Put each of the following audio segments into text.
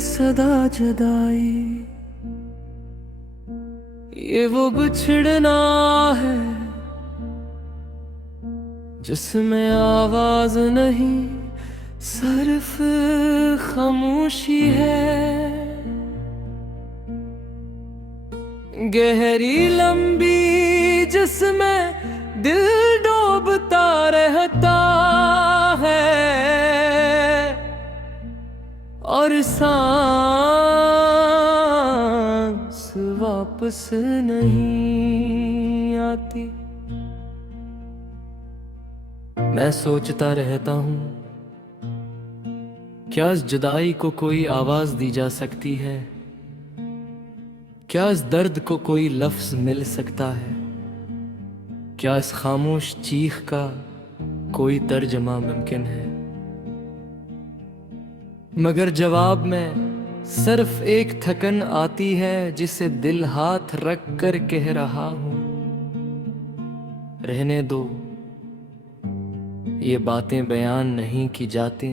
सदा जुदाई, ये वो बिछड़ना है जिसमें आवाज नहीं सिर्फ खामोशी है। गहरी लंबी जिसमें दिल डूबता रहता है और सांस वापस नहीं आती। मैं सोचता रहता हूँ, क्या इस जुदाई को कोई आवाज दी जा सकती है? क्या इस दर्द को कोई लफ्ज मिल सकता है? क्या इस खामोश चीख का कोई तर्जमा मुमकिन है? मगर जवाब में सिर्फ एक थकन आती है जिसे दिल हाथ रख कर कह रहा हूं, रहने दो, ये बातें बयान नहीं की जाती,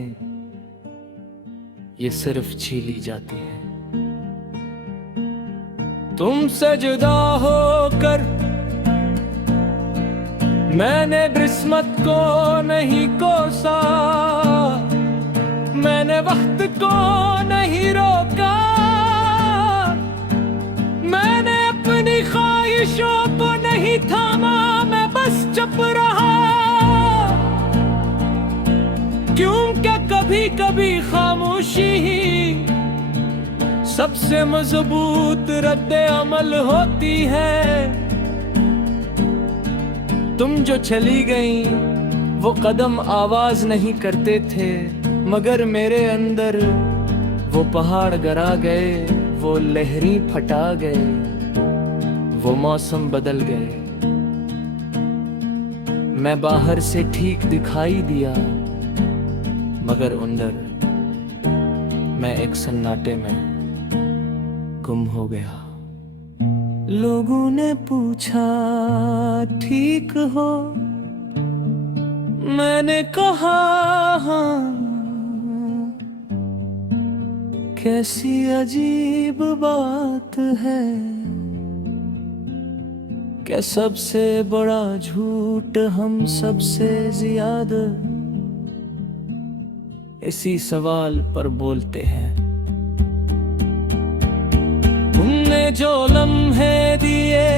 ये सिर्फ छीली जाती हैं। तुमसे जुदा होकर मैंने किस्मत को नहीं कोसा, मैंने वक्त को नहीं रोका, मैंने अपनी ख्वाहिशों को नहीं थामा, मैं बस चुप रहा। क्योंकि कभी कभी खामोशी ही सबसे मजबूत रद्द अमल होती है। तुम जो चली गई वो कदम आवाज नहीं करते थे, मगर मेरे अंदर वो पहाड़ गिरा गए, वो लहरी फटा गए, वो मौसम बदल गए। मैं बाहर से ठीक दिखाई दिया, मगर अंदर मैं एक सन्नाटे में गुम हो गया। लोगों ने पूछा ठीक हो, मैंने कहा हाँ। कैसी अजीब बात है कि सबसे बड़ा झूठ हम सबसे ज्यादा इसी सवाल पर बोलते हैं। तुमने जो लम्हे दिए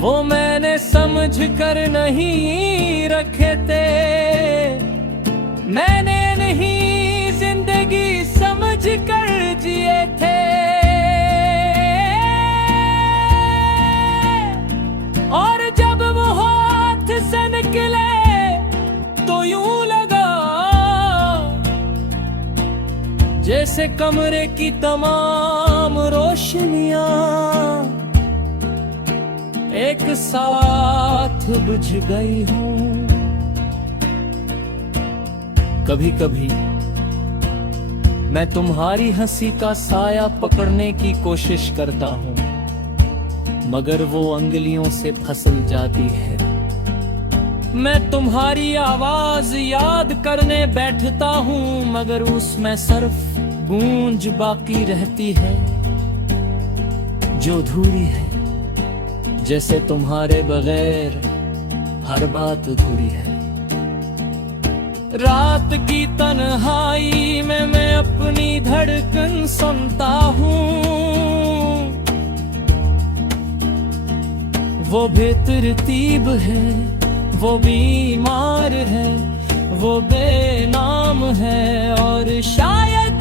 वो मैंने समझ कर नहीं रखे थे, मैंने नहीं जिंदगी समझ कर जिए थे। और जब वो हाथ से निकले तो यूं लगा जैसे कमरे की तमाम रोशनियां एक साथ बुझ गई हूं। कभी कभी मैं तुम्हारी हंसी का साया पकड़ने की कोशिश करता हूं, मगर वो अंगुलियों से फिसल जाती है। मैं तुम्हारी आवाज याद करने बैठता हूं, मगर उसमें सिर्फ गूंज बाकी रहती है जो अधूरी है, जैसे तुम्हारे बगैर हर बात अधूरी है। रात की तन्हाई में मैं अपनी धड़कन सुनता हूँ, वो बेतरतीब है, वो बीमार है, वो बेनाम है, और शायद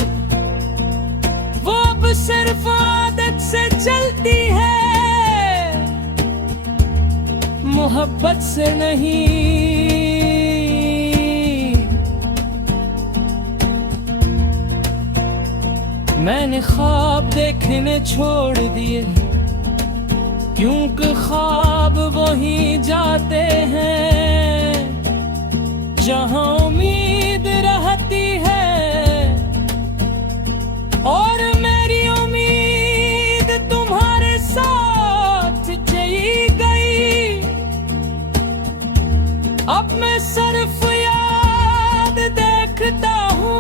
वो अब सिर्फ आदत से चलती है, मोहब्बत से नहीं। मैंने ख्वाब देखने छोड़ दिए, क्योंकि ख्वाब वहीं जाते हैं जहां उम्मीद रहती है, और मेरी उम्मीद तुम्हारे साथ चली गई। अब मैं सिर्फ याद देखता हूँ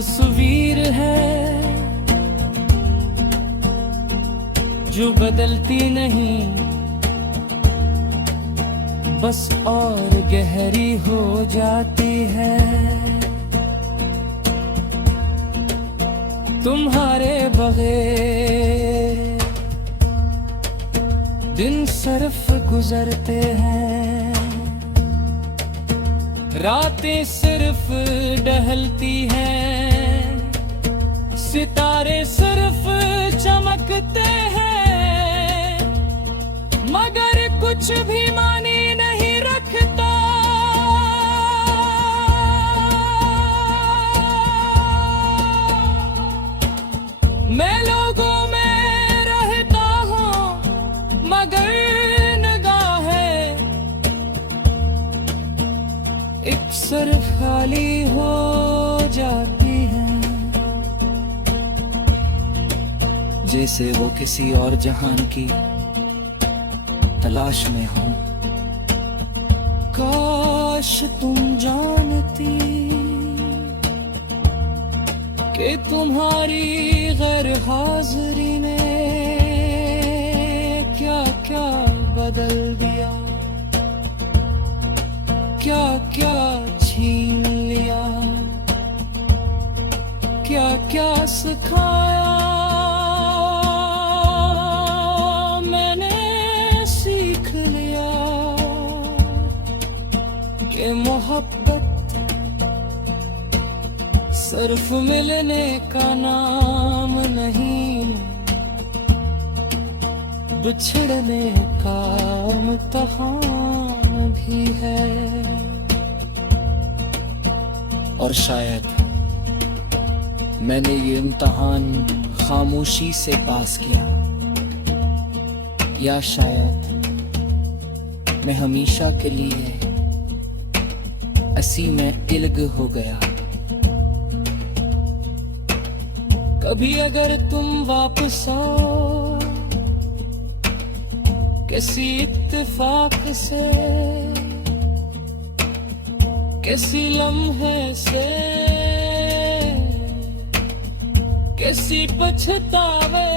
तस्वीर है जो बदलती नहीं, बस और गहरी हो जाती है। तुम्हारे बगैर दिन सिर्फ गुजरते हैं, रातें सिर्फ टहलती हैं, सितारे सिर्फ चमकते हैं, मगर कुछ भी मानी नहीं रखता। मैं लोगों में रहता हूँ मगर निगाहें एक सिर्फ खाली हो जाती हैं, जैसे वो किसी और जहान की तलाश में हो। काश तुम जानती कि तुम्हारी गैर हाजिरी ने क्या क्या बदल दिया, क्या क्या छीन लिया, क्या क्या सिखाया। मैंने सीख लिया कि मोहब्बत सिर्फ मिलने का नाम नहीं, बिछड़ने का इम्तिहान भी है। और शायद मैंने ये इम्तिहान खामोशी से पास किया, या शायद मैं हमेशा के लिए इसी में इल्ग हो गया। कभी अगर तुम वापस आओ किसी इत्तेफाक से, किसी लम्हे से, किसी पछतावे